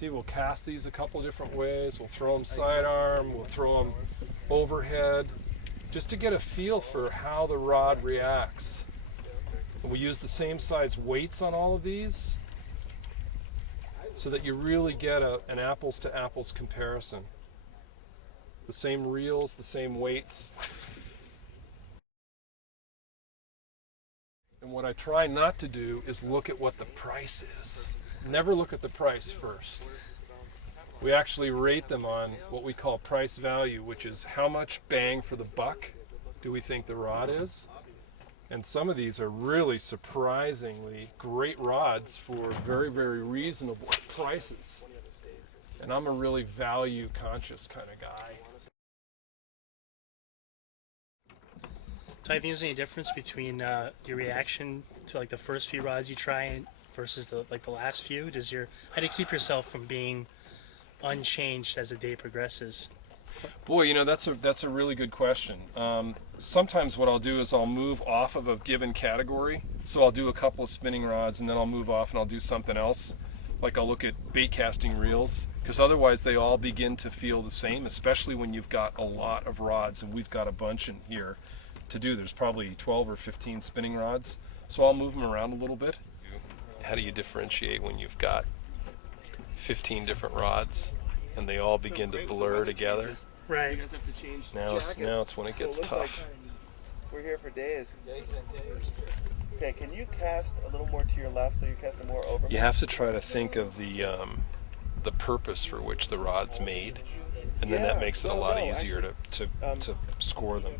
See, we'll cast these a couple different ways. We'll throw them sidearm, we'll throw them overhead, just to get a feel for how the rod reacts. And we use the same size weights on all of these so that you really get an apples to apples comparison. The same reels, the same weights. And what I try not to do is look at what the price is. Never look at the price first. We actually rate them on what we call price value, which is how much bang for the buck do we think the rod is. And some of these are really surprisingly great rods for very, very reasonable prices. And I'm a really value conscious kind of guy. Do you think there's any difference between your reaction to like the first few rods you try versus the last few? How do you keep yourself from being unchanged as the day progresses? Boy, you know, that's a really good question. Sometimes what I'll do is I'll move off of a given category. So I'll do a couple of spinning rods and then I'll move off and I'll do something else. Like I'll look at bait casting reels, because otherwise they all begin to feel the same, especially when you've got a lot of rods, and we've got a bunch in here to do. There's probably 12 or 15 spinning rods. So I'll move them around a little bit. How do you differentiate when you've got 15 different rods and they all begin to blur together? Right. Now it's when it gets tough. We're here for days. Okay, can you cast a little more to your left so you're casting more over? You have to try to think of the purpose for which the rod's made, and then that makes it a lot easier to score them.